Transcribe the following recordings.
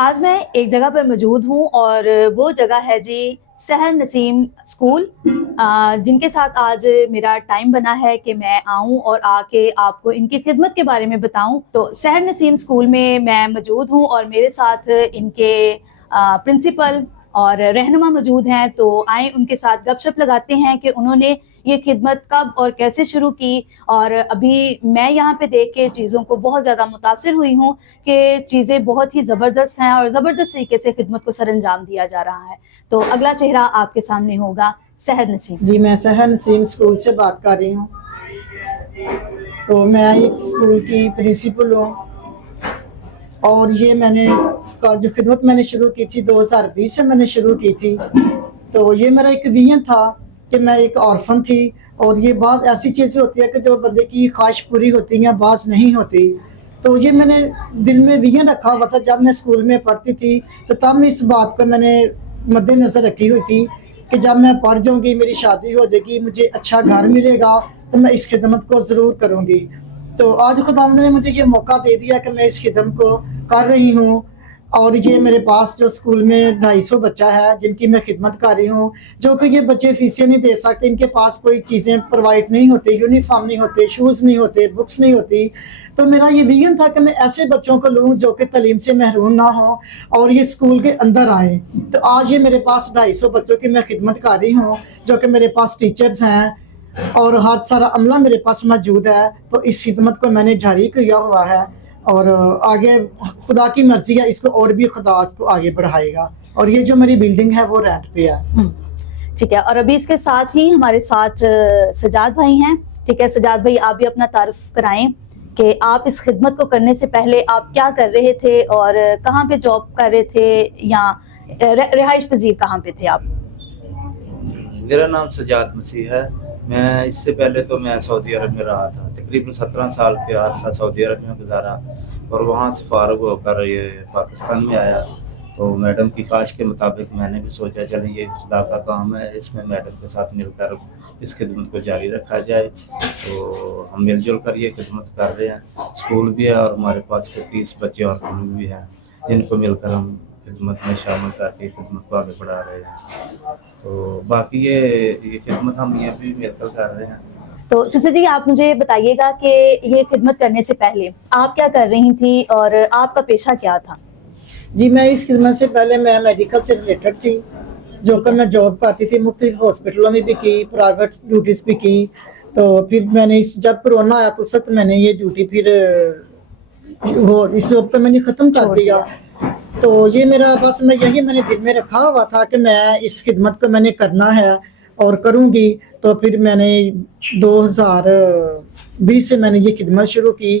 आज मैं एक जगह पर मौजूद हूँ और वो जगह है जी सहर नसीम स्कूल, जिनके साथ आज मेरा टाइम बना है कि मैं आऊँ और आके आपको इनकी खिदमत के बारे में बताऊँ। तो सहर नसीम स्कूल में मैं मौजूद हूँ और मेरे साथ इनके प्रिंसिपल और रहनुमा मौजूद हैं। तो आए उनके साथ गपशप लगाते हैं कि उन्होंने ये खिदमत कब और कैसे शुरू की। और अभी मैं यहाँ पे देख के चीज़ों को बहुत ज़्यादा मुतासिर हुई हूँ कि चीज़ें बहुत ही ज़बरदस्त हैं और ज़बरदस्त तरीके से खिदमत को सरअंजाम दिया जा रहा है। तो अगला चेहरा आपके सामने होगा सहर नसीम। जी, मैं सहर नसीम स्कूल से बात कर रही हूँ। तो मैं एक स्कूल की प्रिंसिपल हूँ और ये मैंने जो खिदमत मैंने शुरू की थी 2020 से मैंने शुरू की थी। तो ये मेरा एक विजन था कि मैं एक ऑर्फन थी और ये बात ऐसी चीज़ें होती है कि जो बंदे की ख्वाहिश पूरी होती हैं, बात नहीं होती। तो ये मैंने दिल में विजन रखा हुआ था। जब मैं स्कूल में पढ़ती थी तो तब इस बात को मैंने मद्देनज़र रखी हुई थी कि जब मैं पढ़ जाऊँगी, मेरी शादी हो जाएगी, मुझे अच्छा घर मिलेगा तो मैं इस खिदमत को ज़रूर करूँगी। तो आज खुदावंद ने मुझे ये मौका दे दिया कि मैं इस खिदमत को कर रही हूँ। और ये मेरे पास जो स्कूल में 250 बच्चा है जिनकी मैं खिदमत कर रही हूँ, जो कि ये बच्चे फीसें नहीं दे सकते, इनके पास कोई चीज़ें प्रोवाइड नहीं होती, यूनिफॉर्म नहीं होते, शूज़ नहीं होते, बुक्स नहीं होती। तो मेरा ये विजन था कि मैं ऐसे बच्चों को लूँ जो कि तालीम से महरूम ना हो और ये स्कूल के अंदर आए। तो आज ये मेरे पास 250 बच्चों की मैं खिदमत कर रही हूँ, जो कि मेरे पास टीचर्स हैं और हर सारा अमला मेरे पास मौजूद है। तो इस खिदमत को मैंने जारी किया हुआ है और आगे खुदा की मर्जी है, इसको और भी खुदा इसको आगे बढ़ाएगा। और ये जो मेरी बिल्डिंग है वो रेंट पे है। ठीक है। और अभी इसके साथ ही हमारे साथ सजाद भाई हैं। ठीक है सजाद भाई, आप भी अपना तारुफ कराएं कि आप इस खिदमत को करने से पहले आप क्या कर रहे थे और कहाँ पे जॉब कर रहे थे या रिहाइश पजीर कहाँ पे थे आप? मेरा नाम सजाद मसीह है। मैं इससे पहले तो मैं सऊदी अरब में रहा था, तकरीबन 17 साल के आसपास सऊदी अरब में गुजारा और वहाँ से फारुग होकर ये पाकिस्तान में आया। तो मैडम की ख्वाहिश के मुताबिक मैंने भी सोचा चलें ये खुदा का काम है, इसमें मैडम के साथ मिलकर इस खिदमत को जारी रखा जाए। तो हम मिलजुल कर ये खिदमत कर रहे हैं। स्कूल भी है और हमारे पास के 30 बच्चे और कुल भी हैं जिनको मिलकर हम खिदमत में शामिल करके खिदमत को आगे बढ़ा रहे हैं। तो बाकी ये खिदमत हम ये भी मिलकर कर रहे हैं। तो सिस्टर जी, आप मुझे बताइएगा कि ये खिदमत करने से पहले आप क्या कर रही थी और आपका पेशा क्या था? जी, मैं इस खिदमत से पहले मैं मेडिकल से रिलेटेड थी, जो कि मैं जॉब करती थी, मुख्तलिफ हॉस्पिटलों में भी की, प्राइवेट ड्यूटीज़ भी की। तो फिर मैंने जब कोरोना आया तो उस वक्त मैंने ये ड्यूटी फिर वो इस जॉब को मैंने ख़त्म कर दिया। तो ये मेरा बस मैंने दिल में रखा हुआ था कि मैं इस खिदमत को मैंने करना है और करूँगी। तो फिर मैंने 2020 से मैंने ये खिदमत शुरू की।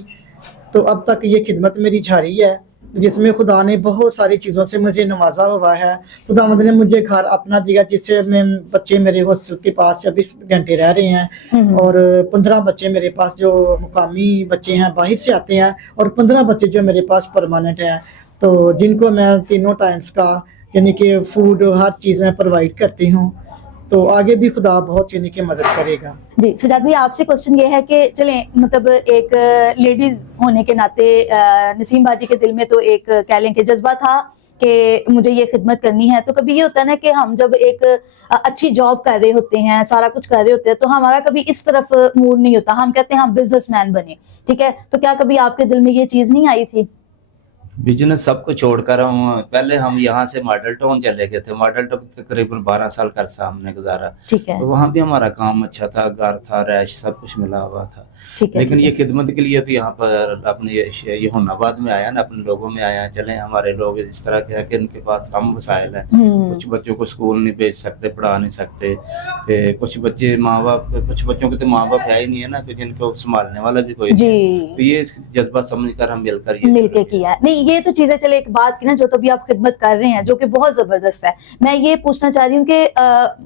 तो अब तक ये खिदमत मेरी जारी है, जिसमें खुदा ने बहुत सारी चीज़ों से मुझे नवाजा हुआ है। खुदावंद ने मुझे घर अपना दिया जिससे मैं बच्चे मेरे हॉस्टल के पास 24 घंटे रह रहे हैं और 15 बच्चे मेरे पास जो मुकामी बच्चे हैं बाहर से आते हैं और 15 बच्चे जो मेरे पास परमानेंट हैं। तो जिनको मैं तीनों टाइम्स का यानी कि फूड हर चीज़ में प्रोवाइड करती हूँ। तो आगे भी खुदा बहुत यानी कि मदद करेगा। जी सजाद भाई, आपसे क्वेश्चन ये है कि चलें मतलब एक लेडीज होने के नाते नसीम बाजी के दिल में तो एक कह लें कि जज्बा था कि मुझे ये खिदमत करनी है। तो कभी ये होता है ना कि हम जब एक अच्छी जॉब कर रहे होते हैं, सारा कुछ कर रहे होते हैं, तो हमारा कभी इस तरफ मूड नहीं होता, हम कहते हैं हम बिजनेसमैन बने। ठीक है, तो क्या कभी आपके दिल में ये चीज़ नहीं आई थी? बिजनेस सब कुछ छोड़कर पहले हम यहाँ से मॉडल टाउन चले गए थे। मॉडल टाउन तकरीबन 12 साल का अरसा हमने गुजारा। ठीक है। तो वहाँ भी हमारा काम अच्छा था, घर था, रैश सब कुछ मिला हुआ था। ठीक है। लेकिन ये खिदमत के लिए तो यहाँ पर अपने ये हुन्नाबाद में आया ना, अपने लोगों में आया। चले हमारे लोग इस तरह के हैं कि इनके पास कम वसाइल है, कुछ बच्चों को स्कूल नहीं भेज सकते, पढ़ा नहीं सकते। तो कुछ बच्चे माँ बाप, कुछ बच्चों के तो माँ बाप है ही नहीं है ना, कि जिनको संभालने वाला भी कोई नहीं है। तो ये जज्बा समझ कर हम मिलकर किया है। नहीं, ये तो चीजें चले एक बात की ना, जो तो भी आप खिदमत कर रहे हैं जो कि बहुत जबरदस्त है। मैं ये पूछना चाह रही हूँ कि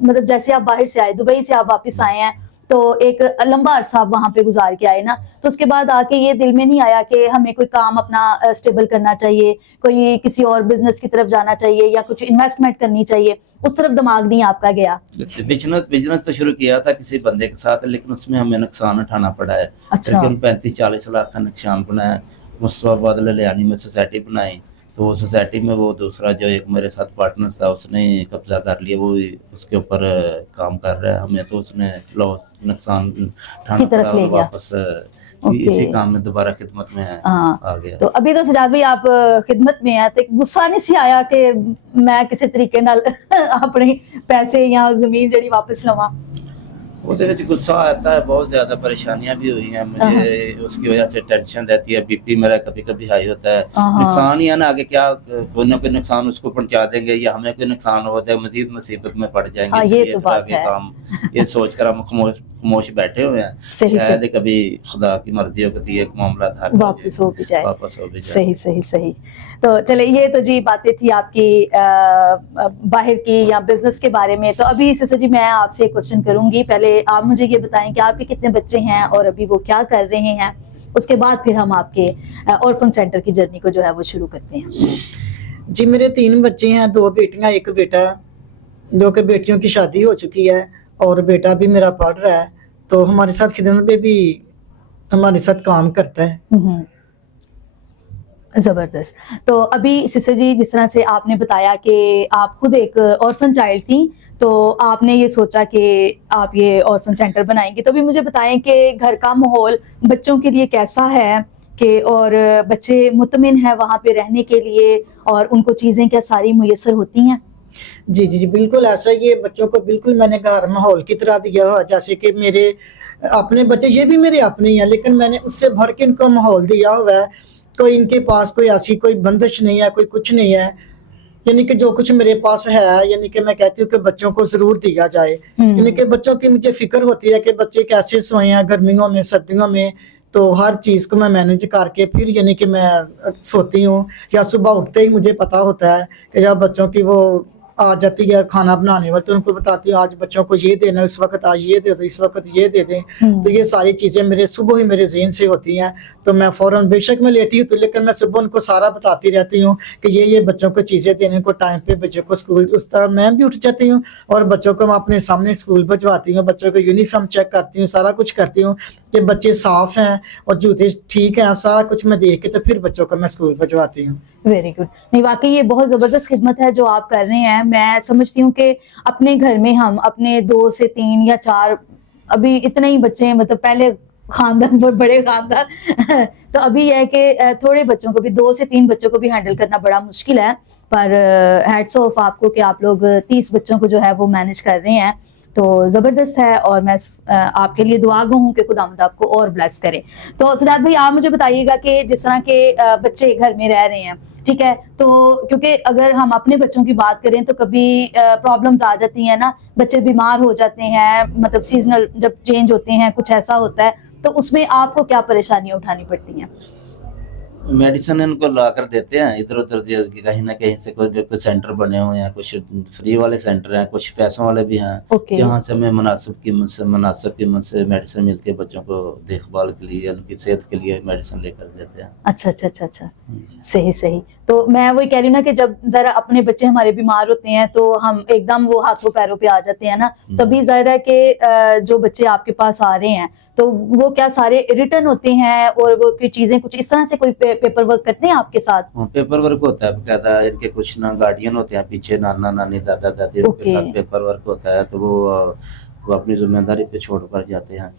मतलब जैसे आप बाहर से आए, दुबई से आप वापस आए हैं, तो एक लंबा अरसा आप वहां पे गुजार के आए ना, तो उसके बाद आके ये दिल में नहीं आया कि हमें कोई काम अपना स्टेबल करना चाहिए, कोई किसी और बिजनेस की तरफ जाना चाहिए या कुछ इन्वेस्टमेंट करनी चाहिए, उस तरफ दिमाग नहीं आपका गया? बिजनेस तो शुरू किया था किसी बंदे के साथ, लेकिन उसमें हमें नुकसान उठाना पड़ा है। अच्छा। तकरीबन 35-40 लाख का नुकसान बनाया। मुस्तफाबाद ललियानी में सोसाइटी बनाई, तो वो सोसाइटी में वो दूसरा जो एक मेरे साथ पार्टनर था उसने कब्जा कर लिया, वो उसके ऊपर काम कर रहा है, हमें तो उसने लॉस नुकसान उठाना की तरफ पड़ा ले और गया। वापस ओके। इसी काम में दोबारा खिदमत में हाँ। आ गया। तो अभी तो सजाद भाई आप खिदमत में हैं, तो एक गुस्सा नहीं सी आया कि मैं किसी तरीके नाल अपने पैसे या जमीन जड़ी वापस लवां? ਉਹਦੇ ਵਿੱਚ ਗੁੱਸਾ आता है, बहुत ज़्यादा परेशानियां भी हुई हैं मुझे, उसकी वजह से टेंशन रहती है, बीपी मेरा कभी कभी हाई होता है। हाँ। नुकसान ही है ना, आगे क्या कोई ना कोई नुकसान उसको पहुंचा देंगे या हमें कोई नुकसान होता है, मजीद मुसीबत में पड़ जाएंगे। हाँ, ये इसलिए तो फिर बात आगे है। काम ये सोच कर हम खामोश बैठे हुए हैं, सही शायद सही। कभी खुदा की मर्जी हो कि एक मामला था कि वापस हो भी जाए। वापस हो भी जाए। सही सही सही। तो चले, ये तो जी बातें थी आपकी बाहर की या बिजनेस के बारे में। तो अभी सिस्टर जी मैं आपसे एक क्वेश्चन करूंगी, पहले आप मुझे ये बताएं कि आपके कितने बच्चे हैं और अभी वो क्या कर रहे हैं, उसके बाद फिर हम आपके ऑर्फन सेंटर की जर्नी को जो है वो शुरू करते हैं। जी मेरे 3 बच्चे हैं, 2 बेटियां 1 बेटा। 2 के बेटियों की शादी हो चुकी है और बेटा भी मेरा पढ़ रहा है, तो हमारे साथ खिदमत में भी हमारे साथ काम करता है। जबरदस्त। तो अभी सिस्टर जी जिस तरह से आपने बताया कि आप खुद एक ऑर्फन चाइल्ड थी, तो आपने ये सोचा कि आप ये ऑर्फन सेंटर बनाएंगे, तो अभी मुझे बताएं कि घर का माहौल बच्चों के लिए कैसा है, कि और बच्चे मुतमिन है वहाँ पे रहने के लिए और उनको चीज़ें क्या सारी मुयस्सर होती हैं? जी जी जी बिल्कुल ऐसा ही है। बच्चों को बिल्कुल मैंने घर माहौल की तरह दिया हुआ, जैसे कि मेरे अपने बच्चे, ये भी मेरे अपने ही हैं, लेकिन मैंने उससे भर के इनको माहौल दिया हुआ है। कोई इनके पास कोई ऐसी कोई बंदिश नहीं है, कोई कुछ नहीं है, यानी कि जो कुछ मेरे पास है, यानी कि मैं कहती हूँ कि बच्चों को ज़रूर दिया जाए। यानी कि बच्चों की मुझे फ़िक्र होती है कि बच्चे कैसे सोए हैं गर्मियों में सर्दियों में, तो हर चीज़ को मैं मैनेज करके फिर यानी कि मैं सोती हूँ, या सुबह उठते ही मुझे पता होता है कि जब बच्चों की वो आ जाती है खाना बनाने वाली, तो उनको बताती हूँ आज बच्चों को ये देना, इस वक्त आज ये दे दो, इस वक्त ये दे दें। तो ये सारी चीज़ें मेरे सुबह ही मेरे ज़हन से होती हैं, तो मैं फ़ौरन, बेशक मैं लेटी हूँ तो लेकिन मैं सुबह उनको सारा बताती रहती हूँ कि ये बच्चों को चीज़ें देने को, टाइम पे बच्चों को स्कूल, उस तरह मैं भी उठ जाती हूँ और बच्चों को मैं अपने सामने स्कूल भिजवाती हूँ, बच्चों को यूनिफॉर्म चेक करती हूँ, सारा कुछ करती हूँ कि बच्चे साफ़ हैं और जूते ठीक हैं, सारा कुछ मैं देख के तो फिर बच्चों को मैं स्कूल भिजवाती हूँ। Very good. नहीं, वाकई ये बहुत ज़बरदस्त खिदमत है जो आप कर रहे हैं। मैं समझती हूँ कि अपने घर में हम अपने 2 से 3 या 4, अभी इतने ही बच्चे हैं, मतलब पहले खानदान बहुत बड़े खानदान तो अभी यह है कि थोड़े बच्चों को भी, 2 से 3 बच्चों को भी हैंडल करना बड़ा मुश्किल है, पर हैट्स ऑफ आपको कि आप लोग 30 बच्चों को जो है वो मैनेज कर रहे हैं, तो ज़बरदस्त है। और मैं आपके लिए दुआ गो हूँ कि खुदावंद आपको और ब्लेस करे। तो सजाद भाई आप मुझे बताइएगा कि जिस तरह के बच्चे घर में रह रहे हैं, ठीक है, तो क्योंकि अगर हम अपने बच्चों की बात करें तो कभी प्रॉब्लम्स आ जाती हैं ना, बच्चे बीमार हो जाते हैं, मतलब सीजनल जब चेंज होते हैं कुछ ऐसा होता है, तो उसमें आपको क्या परेशानियां उठानी पड़ती हैं? मेडिसिन इनको ला कर देते हैं इधर उधर, कहीं ना कहीं से कोई सेंटर बने हुए हैं, कुछ फ्री वाले सेंटर हैं, कुछ पैसों वाले भी हैं, ओके। जहाँ से हमें मुनासिब कीमत से मेडिसिन मिलती है, बच्चों को देखभाल के लिए, उनकी सेहत के लिए मेडिसिन लेकर देते हैं। अच्छा अच्छा अच्छा अच्छा, सही सही। तो मैं वही कह रही हूँ ना कि जब जरा अपने बच्चे हमारे बीमार होते हैं तो हम एकदम वो हाथों पैरों पे आ जाते हैं ना, तभी जाहिर है कि जो बच्चे आपके पास आ रहे हैं तो वो क्या सारे रिटर्न होते हैं और वो की चीजें कुछ इस तरह से कोई पेपर वर्क करते हैं आपके साथ? पेपर वर्क होता है बकायदा, इनके कुछ ना गार्डियन होते हैं पीछे, नाना नानी दादा दादी, उनके साथ पेपर वर्क होता है, तो वो अपनी जिम्मेदारी पे छोड़ कर जाते हैं,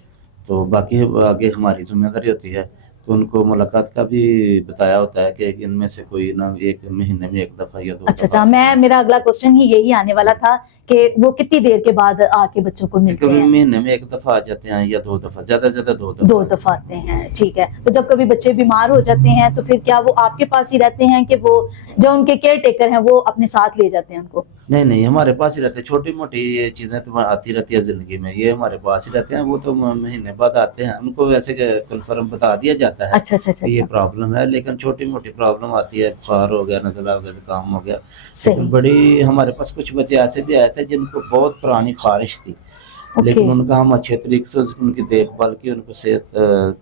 तो बाकी आगे हमारी जिम्मेदारी होती है। तो उनको मुलाकात का भी बताया होता है कि इनमें से कोई ना 1 महीने में 1 दफ़ा या 2 अच्छा अच्छा, मेरा अगला क्वेश्चन ही यही आने वाला था कि वो कितनी देर के बाद आके बच्चों को मिलते कभी हैं? महीने में 1 दफ़ा आ जाते हैं या 2 दफ़ा, ज़्यादा से ज़्यादा 2 दफ़ा। 2 दफा आते हैं, ठीक है। तो जब कभी बच्चे बीमार हो जाते हैं तो फिर क्या वो आपके पास ही रहते हैं कि वो जो उनके केयर टेकर हैं वो अपने साथ ले जाते हैं उनको? नहीं, हमारे पास ही रहते हैं, छोटी मोटी ये चीज़ें तो आती रहती है ज़िंदगी में, ये हमारे पास ही रहते हैं, वो तो महीने बाद आते हैं, उनको वैसे कन्फर्म बता दिया जाता है अच्छा अच्छा अच्छा कि ये अच्छा, प्रॉब्लम है, लेकिन छोटी मोटी प्रॉब्लम आती है, बुखार हो गया, नज़ला हो गया, जुकाम हो गया। सही। लेकिन बड़ी हमारे पास कुछ बच्चे ऐसे भी आए थे जिनको बहुत पुरानी खारिश थी, ओके। लेकिन उनका हम अच्छे तरीके से उनकी देखभाल की, उनको सेहत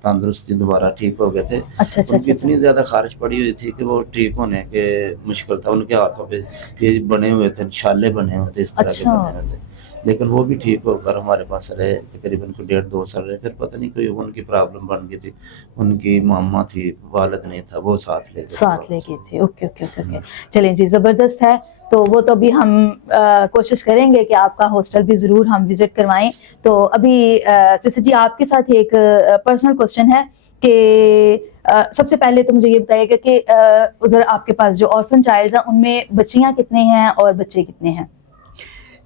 तंदुरुस्ती दोबारा ठीक हो गए थे। अच्छा अच्छा उनकी अच्छा इतनी ज़्यादा खारिश पड़ी हुई थी कि वो ठीक होने के मुश्किल था, उनके हाथों पे ये बने हुए थे, छाले बने हुए थे, इस तरह के अच्छा। बने हुए थे, لیکن وہ بھی ٹھیک ہو کر ہمارے پاس رہے تقریباً کوئی 1.5-2 سال رہے. پھر پتہ نہیں کوئی ان کی پرابلم بن گئی تھی, ان کی ماما تھی, والد نہیں تھا, وہ ساتھ لے گئے. ساتھ لے گئے تھے. Okay okay okay okay. چلیں جی, زبردست ہے. تو وہ تو ابھی ہم کوشش کریں گے کہ آپ کا ہاسٹل بھی ضرور ہم وزٹ کروائیں. تو ابھی سسٹر جی آپ کے ساتھ ایک پرسنل کوشچن ہے کہ سب سے پہلے تو مجھے یہ بتائیے گا کہ ادھر آپ کے پاس جو آرفن چائلڈز ہیں ان میں بچیاں کتنے ہیں اور بچے کتنے ہیں؟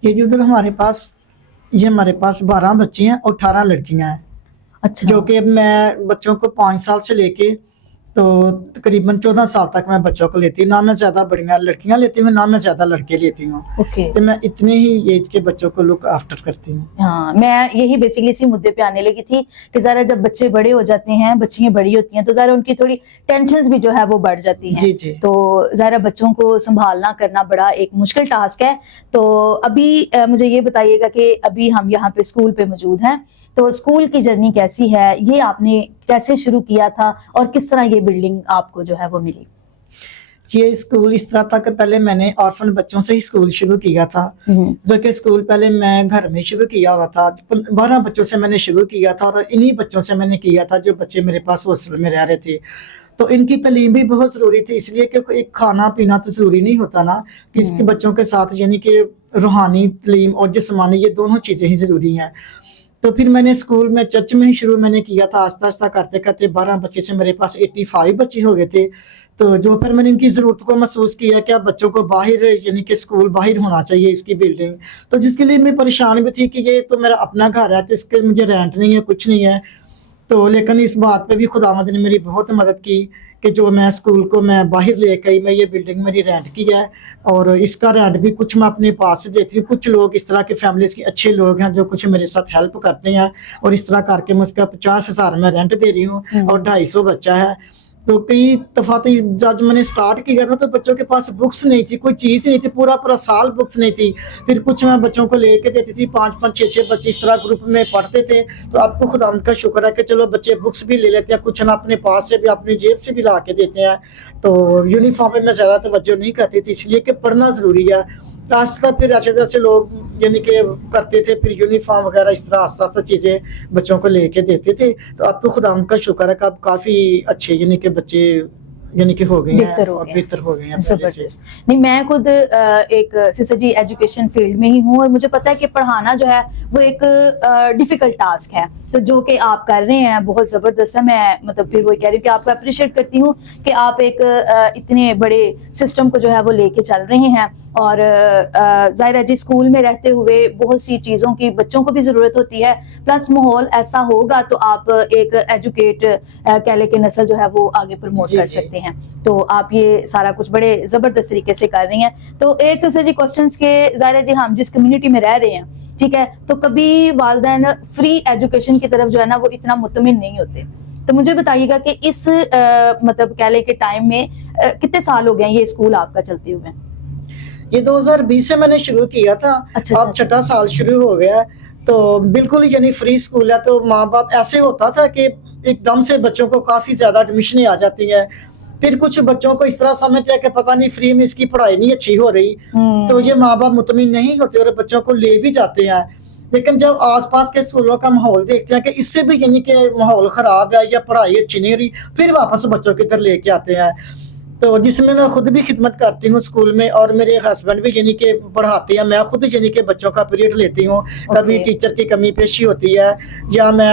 یہ جو ادھر ہمارے پاس 12 بچے ہیں اور 18 لڑکیاں ہیں. اچھا. جو کہ میں بچوں کو 5 سال سے لے کے تو تقریباً 14 سال تک میں بچوں کو لیتی ہوں. نہ میں زیادہ بڑیاں لڑکیاں لیتی ہوں, نہ میں زیادہ لڑکے لیتی ہوں. اوکے. تو میں اتنے ہی ایج کے بچوں کو لک آفٹر کرتی ہوں. ہاں, میں یہی بیسکلی اسی مدعے پہ آنے لگی تھی کہ ذرا جب بچے بڑے ہو جاتے ہیں, بچیاں بڑی ہوتی ہیں, تو ذرا ان کی تھوڑی ٹینشنز بھی جو ہے وہ بڑھ جاتی ہیں. جی جی. تو ذرا بچوں کو سنبھالنا کرنا بڑا ایک مشکل ٹاسک ہے. تو ابھی مجھے یہ بتائیے گا کہ ابھی ہم یہاں پہ اسکول پہ موجود ہیں, تو اسکول کی جرنی کیسی ہے, یہ آپ نے کیسے شروع کیا تھا اور کس طرح یہ بلڈنگ آپ کو جو ہے وہ ملی؟ یہ اسکول اس طرح تھا کہ پہلے میں نے آرفن بچوں سے ہی اسکول شروع کیا تھا. جو کہ اسکول پہلے میں گھر میں شروع کیا ہوا تھا. 12 بچوں سے میں نے شروع کیا تھا اور انہی بچوں سے میں نے کیا تھا جو بچے میرے پاس ہاسٹل میں رہ رہے تھے. تو ان کی تعلیم بھی بہت ضروری تھی, اس لیے کہ ایک کھانا پینا تو ضروری نہیں ہوتا نا, کہ اس کے بچوں کے ساتھ یعنی کہ روحانی تعلیم اور جسمانی یہ دونوں چیزیں ہی ضروری ہیں. تو پھر میں نے اسکول میں چرچ میں ہی شروع میں نے کیا تھا. آہستہ آہستہ کرتے کرتے 12 بچے سے میرے پاس 85 بچے ہو گئے تھے. تو جو پھر میں نے ان کی ضرورت کو محسوس کیا کہ اب بچوں کو باہر یعنی کہ اسکول باہر ہونا چاہیے اس کی بلڈنگ, تو جس کے لیے میں پریشان بھی تھی کہ یہ تو میرا اپنا گھر ہے, تو اس کے مجھے رینٹ نہیں ہے, کچھ نہیں ہے. تو لیکن اس بات پہ بھی خداوند نے میری بہت مدد کی کہ جو میں اسکول کو میں باہر لے گئی, میں یہ بلڈنگ میری رینٹ کی ہے اور اس کا رینٹ بھی کچھ میں اپنے پاس سے دیتی ہوں. کچھ لوگ اس طرح کے فیملیز کے اچھے لوگ ہیں جو کچھ میرے ساتھ ہیلپ کرتے ہیں, اور اس طرح کر کے میں اس کا 50,000 میں رینٹ دے رہی ہوں اور 250 بچہ ہے. تو کئی دفعہ جب میں نے سٹارٹ کیا تھا تو بچوں کے پاس بکس نہیں تھی, کوئی چیز نہیں تھی, پورا سال بکس نہیں تھی. پھر کچھ میں بچوں کو لے کے دیتی تھی, 5-5 6-6 بچے اس طرح گروپ میں پڑھتے تھے. تو آپ کو خدا ان کا شکر ہے کہ چلو بچے بکس بھی لے لیتے ہیں, کچھ نہ اپنے پاس سے بھی اپنی جیب سے بھی لا کے دیتے ہیں. تو یونیفارم پہ میں زیادہ توجہ نہیں کرتی تھی, اس لیے کہ پڑھنا ضروری ہے. آہستہ پھر ایسے لوگ یعنی کہ کرتے تھے, پھر یونیفارم وغیرہ اس طرح آہستہ چیزیں بچوں کو لے کے دیتے تھے. تو آپ کو خدا ان کا شکر ہے کہ اب کافی اچھے یعنی کہ بچے یعنی کہ ہو گئے ہیں اور بہتر ہو گئے ہیں پہلے سے. نہیں, میں خود ایک سسٹر جی ایجوکیشن فیلڈ میں ہی ہوں اور مجھے پتا ہے کہ پڑھانا جو ہے وہ ایک ڈیفیکلٹ ٹاسک ہے. تو جو کہ آپ کر رہے ہیں بہت زبردست ہے. میں مطلب پھر وہی کہہ رہی ہوں کہ آپ کو اپریشیٹ کرتی ہوں کہ آپ ایک اتنے بڑے سسٹم کو جو ہے وہ لے کے چل رہے ہیں. اور ظاہر ہے جی اسکول میں رہتے ہوئے بہت سی چیزوں کی بچوں کو بھی ضرورت ہوتی ہے, پلس ماحول ایسا ہوگا تو آپ ایک ایجوکیٹ کہہ لے کے نسل جو ہے وہ آگے پروموٹ کر سکتے ہیں. تو آپ یہ سارا کچھ بڑے زبردست طریقے سے کر رہی ہیں. تو ایک سے جی کوسچنس کے ظاہر ہے جی ہم جس کمیونٹی میں رہ رہے ہیں, ٹھیک ہے, تو کبھی والدین فری ایجوکیشن کی طرف جو ہے نا وہ اتنا مطمئن نہیں ہوتے. تو مجھے بتائیے گا کہ اس مطلب کہہ لے کے ٹائم میں کتنے سال ہو گئے ہیں یہ اسکول آپ کا چلتے ہوئے؟ یہ 2020 سے میں نے شروع کیا تھا. اب 6واں سال شروع ہو گیا. تو بالکل یعنی فری اسکول ہے. تو ماں باپ ایسے ہوتا تھا کہ ایک دم سے بچوں کو کافی زیادہ ایڈمیشنیں آ جاتی ہیں. پھر کچھ بچوں کو اس طرح سمجھتے ہیں کہ پتہ نہیں فری میں اس کی پڑھائی نہیں اچھی ہو رہی, تو یہ ماں باپ مطمئن نہیں ہوتے اور بچوں کو لے بھی جاتے ہیں. لیکن جب آس پاس کے اسکولوں کا ماحول دیکھتے ہیں کہ اس سے بھی یعنی کہ ماحول خراب ہے یا پڑھائی اچھی نہیں رہی, پھر واپس بچوں کی ادھر لے کے آتے ہیں. تو جس میں خود بھی خدمت کرتی ہوں اسکول میں, اور میرے ہسبینڈ بھی یعنی کہ پڑھاتے ہیں. میں خود یعنی کہ بچوں کا پیریڈ لیتی ہوں. کبھی ٹیچر کی کمی پیشی ہوتی ہے یا میں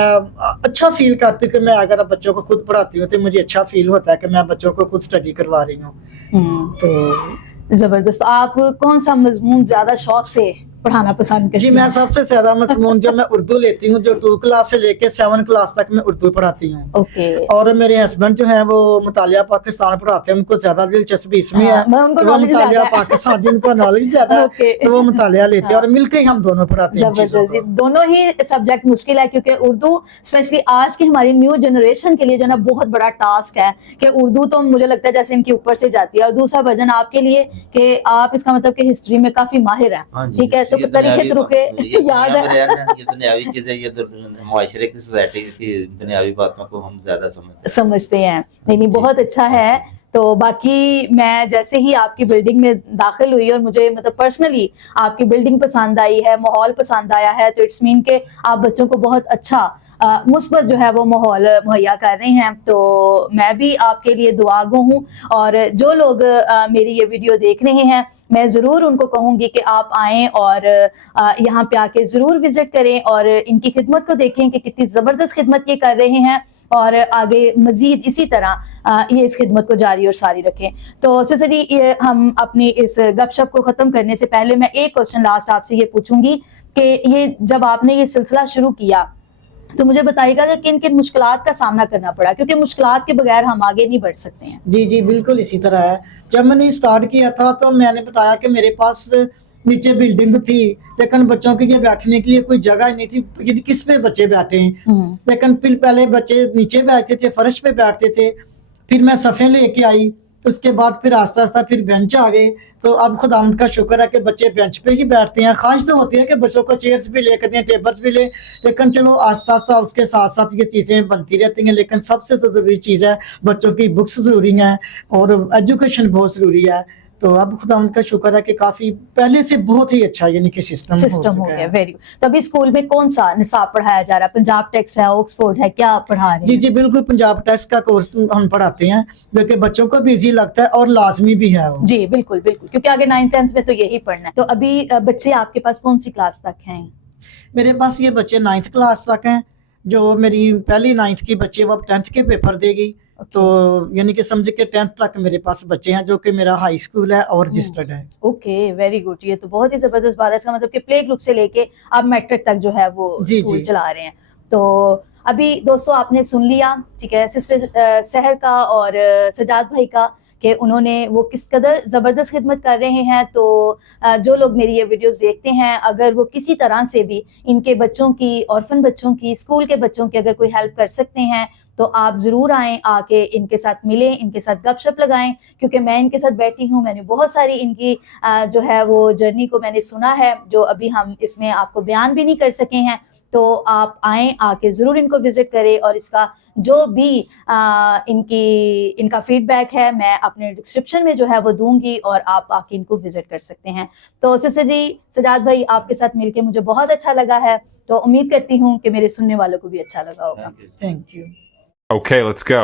اچھا فیل کرتی ہوں کہ میں اگر بچوں کو خود پڑھاتی ہوں تو مجھے اچھا فیل ہوتا ہے کہ میں بچوں کو خود اسٹڈی کروا رہی ہوں. تو زبردست. آپ کون سا مضمون زیادہ شوق سے پڑھانا پسند کرتی جی ہیں؟ میں سب سے زیادہ مضمون جو میں اردو لیتی ہوں, جو 2 کلاس سے لے کے 7 کلاس تک میں اردو پڑھاتی ہوں. اوکے. اور میرے ہسبینڈ جو ہیں وہ مطالعہ پاکستان پڑھاتے ہیں, ان کو زیادہ دلچسپی اس میں ہے. وہ مطالعہ پاکستان جن کو نالج زیادہ ہے تو وہ مطالعہ لیتے ہیں, اور مل کے ہی ہم دونوں پڑھاتے ہیں. دونوں ہی سبجیکٹ مشکل ہے کیونکہ اردو اسپیشلی آج کی ہماری نیو جنریشن کے لیے جو ہے نا بہت بڑا ٹاسک ہے کہ اردو تو مجھے لگتا ہے جیسے ان کے اوپر سے جاتی ہے. اور دوسرا وجن آپ کے لیے کہ آپ اس کا مطلب کہ ہسٹری میں کافی ماہر ہیں, ٹھیک ہے, تو تاریخ ترک یاد ہے. یہ دنیاوی چیزیں, یہ معاشرے کی سوسائٹی کی دنیاوی باتوں کو ہم زیادہ سمجھتے ہیں. نہیں بہت اچھا ہے. تو باقی میں جیسے ہی آپ کی بلڈنگ میں داخل ہوئی اور مجھے مطلب پرسنلی آپ کی بلڈنگ پسند آئی ہے, ماحول پسند آیا ہے, تو اٹس مین کہ آپ بچوں کو بہت اچھا مثبت جو ہے وہ ماحول مہیا کر رہے ہیں. تو میں بھی آپ کے لیے دعا گو ہوں, اور جو لوگ میری یہ ویڈیو دیکھ رہے ہیں میں ضرور ان کو کہوں گی کہ آپ آئیں اور یہاں پہ آ کے ضرور وزٹ کریں اور ان کی خدمت کو دیکھیں کہ کتنی زبردست خدمت یہ کر رہے ہیں, اور آگے مزید اسی طرح یہ اس خدمت کو جاری اور ساری رکھیں. تو سسٹر جی, ہم اپنی اس گپ شپ کو ختم کرنے سے پہلے میں ایک کوشچن لاسٹ آپ سے یہ پوچھوں گی کہ یہ جب آپ نے یہ سلسلہ شروع کیا تو مجھے بتائیے گا کہ کن کن مشکلات کا سامنا کرنا پڑا, کیونکہ مشکلات کے بغیر ہم آگے نہیں بڑھ سکتے ہیں. جی جی بالکل اسی طرح ہے. جب میں نے اسٹارٹ کیا تھا تو میں نے بتایا کہ میرے پاس نیچے بلڈنگ تھی لیکن بچوں کے لیے بیٹھنے کے لیے کوئی جگہ نہیں تھی, یہ کس پہ بچے بیٹھے ہیں. لیکن پھر پہلے بچے نیچے بیٹھتے تھے, فرش پہ بیٹھتے تھے, پھر میں صفیں لے کے آئی, اس کے بعد پھر آہستہ آہستہ پھر بینچ آ گئے. تو اب خداوند کا شکر ہے کہ بچے بینچ پہ ہی بیٹھتے ہیں. خواہش تو ہوتی ہے کہ بچوں کو چیئرز بھی لے کے دیں, ٹیبلز بھی لیں, لیکن چلو آہستہ آہستہ اس کے ساتھ ساتھ یہ چیزیں بنتی رہتی ہیں. لیکن سب سے ضروری چیز ہے بچوں کی بکس ضروری ہیں اور ایجوکیشن بہت ضروری ہے. تو اب خداوند کا شکر ہے کہ کافی پہلے سے بہت ہی اچھا یعنی کہ سسٹم ہو گیا. Very good. تو ابھی اسکول میں کون سا نصاب پڑھایا جا رہا ہے؟ پنجاب ٹیکسٹ ہے, آکسفورڈ ہے, کیا پڑھا رہے ہیں؟ جی جی بالکل پنجاب ٹیکسٹ کا کورس ہم پڑھاتے ہیں جو کہ بچوں کو بھی ایزی لگتا ہے اور لازمی بھی ہے وہ. جی بالکل بالکل, کیونکہ آگے 9th 10th میں تو یہی پڑھنا ہے. تو ابھی بچے آپ کے پاس کون سی کلاس تک ہیں؟ میرے پاس یہ بچے 9th کلاس تک ہیں. جو میری پہلی 9th کی بچے وہ اب 10th کے پیپر دے گی. تو یعنی کہ سمجھے کہ 10th تک میرے پاس بچے ہیں جو کہ میرا ہائی اسکول ہے اور رجسٹرڈ ہے. Okay, very good. یہ تو بہت ہی زبردست بات ہے. اس کا مطلب کہ پلے گروپ سے لے کے آپ میٹرک تک جو ہے وہ اسکول چلا رہے ہیں. تو ابھی دوستو آپ نے سن لیا, ٹھیک ہے, سسٹر سحر کا اور سجاد بھائی کا کہ انہوں نے وہ کس قدر زبردست خدمت کر رہے ہیں. تو جو لوگ میری یہ ویڈیوز دیکھتے ہیں اگر وہ کسی طرح سے بھی ان کے بچوں کی, اورفن بچوں کی, اسکول کے بچوں کی اگر کوئی ہیلپ کر سکتے ہیں تو آپ ضرور آئیں, آ کے ان کے ساتھ ملیں, ان کے ساتھ گپ شپ لگائیں. کیونکہ میں ان کے ساتھ بیٹھی ہوں, میں نے بہت ساری ان کی جو ہے وہ جرنی کو میں نے سنا ہے جو ابھی ہم اس میں آپ کو بیان بھی نہیں کر سکے ہیں. تو آپ آئیں, آ کے ضرور ان کو وزٹ کریں, اور اس کا جو بھی ان کا فیڈ بیک ہے میں اپنے ڈسکرپشن میں جو ہے وہ دوں گی, اور آپ آ کے ان کو وزٹ کر سکتے ہیں. تو سسٹر جی, سجاد بھائی, آپ کے ساتھ مل کے مجھے بہت اچھا لگا ہے. تو امید کرتی ہوں کہ میرے سننے والوں کو بھی اچھا لگا ہوگا. Thank you. Okay, let's go.